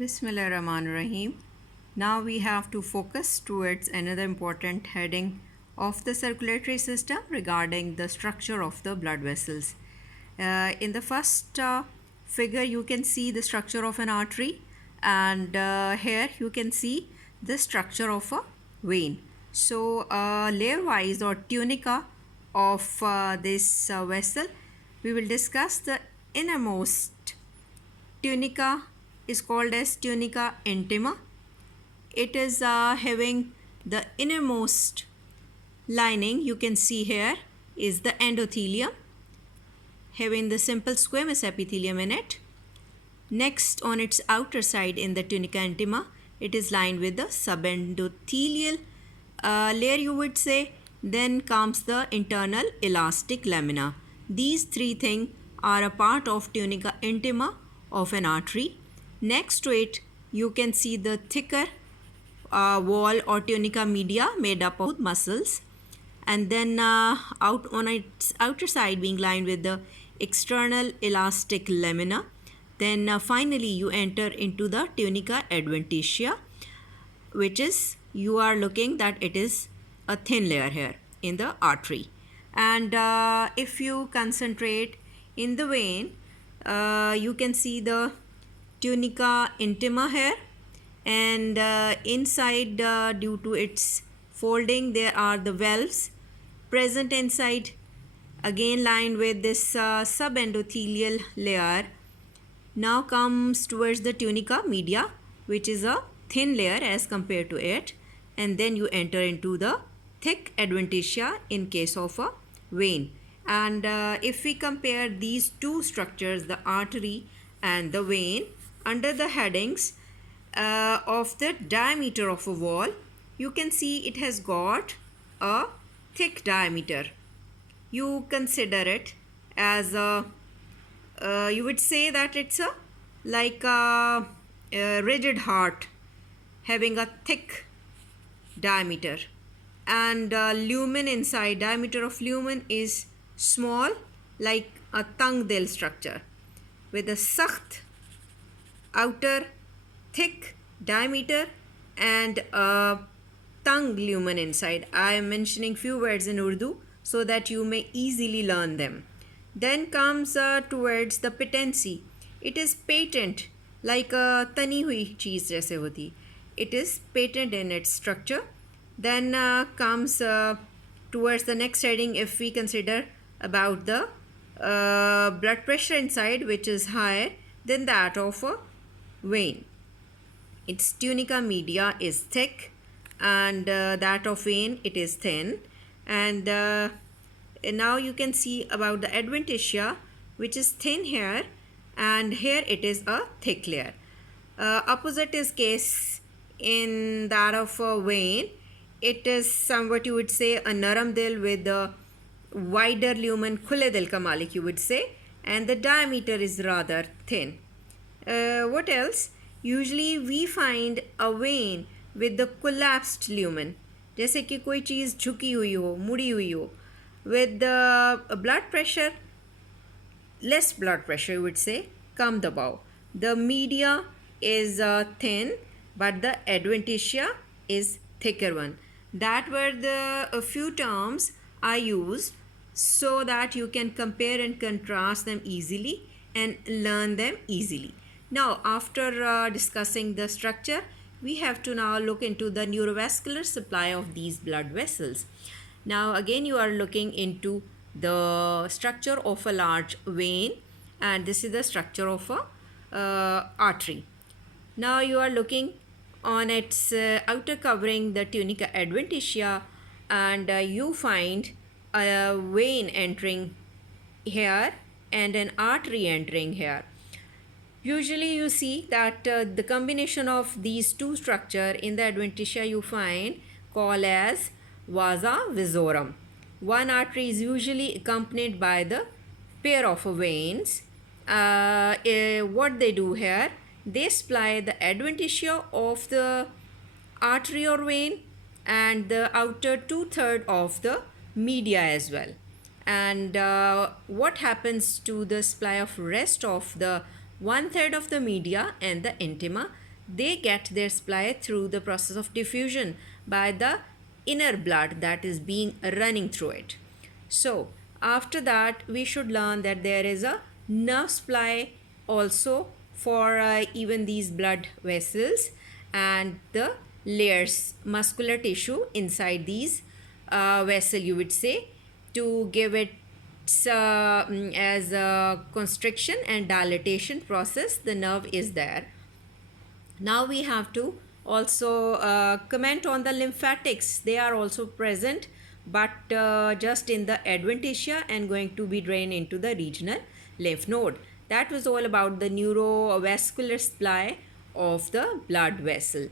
Bismillahirrahmanirrahim. Now we have to focus towards another important heading of the circulatory system regarding the structure of the blood vessels. In the first figure, you can see the structure of an artery, and here you can see the structure of a vein. So, layer-wise or tunica of this vessel, we will discuss the innermost tunica is called as tunica intima. It is having the innermost lining, you can see here, is the endothelium, having the simple squamous epithelium in it. Next, on its outer side in the tunica intima, it is lined with the subendothelial layer, you would say. Then comes the internal elastic lamina. These three things are a part of tunica intima of an artery. Next to it, you can see the thicker wall or tunica media made up of muscles, and then out on its outer side being lined with the external elastic lamina. Then finally you enter into the tunica adventitia, which is, you are looking that it is a thin layer here in the artery. And if you concentrate in the vein, you can see the tunica intima here, and inside, due to its folding, there are the valves present inside, again lined with this subendothelial layer. Now comes towards the tunica media, which is a thin layer as compared to it, and then you enter into the thick adventitia in case of a vein. And if we compare these two structures, the artery and the vein, under the headings of the diameter of a wall, you can see it has got a thick diameter. You consider it as a you would say that it's a like a rigid heart having a thick diameter, and lumen inside, diameter of lumen is small, like a tongue dil structure with a sakht outer thick diameter and a tongue lumen inside. I am mentioning few words in Urdu so that you may easily learn them. Then comes towards the patency. It is patent, like a tani hui cheese jaise hoti. It is patent in its structure. Then comes towards the next heading, if we consider about the blood pressure inside, which is higher than that of a vein. Its tunica media is thick, and that of vein it is thin. And now you can see about the adventitia, which is thin here, and here it is a thick layer. Opposite is case in that of a vein. It is somewhat, you would say, a naram dil with a wider lumen, khule dil ka malik, you would say, and the diameter is rather thin. What else? Usually we find a vein with the collapsed lumen, जैसे कि कोई चीज़ झुकी हुई हो, मुड़ी हुई हो. With the blood pressure, less blood pressure, you would say, come the bow. The media is thin, but the adventitia is thicker one. That were the few terms I used so that you can compare and contrast them easily and learn them easily. Now, after discussing the structure, we have to now look into the neurovascular supply of these blood vessels. Now, again, you are looking into the structure of a large vein, and this is the structure of a artery. Now, you are looking on its outer covering, the tunica adventitia, and you find a vein entering here and an artery entering here. Usually you see that the combination of these two structures in the adventitia you find called as vasa vasorum. One artery is usually accompanied by the pair of veins. What they do here, they supply the adventitia of the artery or vein and the outer 2/3 of the media as well. And what happens to the supply of rest of the 1/3 of the media and the intima? they get their supply through the process of diffusion by the inner blood that is being running through it. So after that, we should learn that there is a nerve supply also for even these blood vessels, and the layers muscular tissue inside these vessel, you would say, to give it as a constriction and dilatation process. The nerve is there. Now we have to also comment on the lymphatics. They are also present, but just in the adventitia and going to be drained into the regional lymph node. That was all about the neurovascular supply of the blood vessel.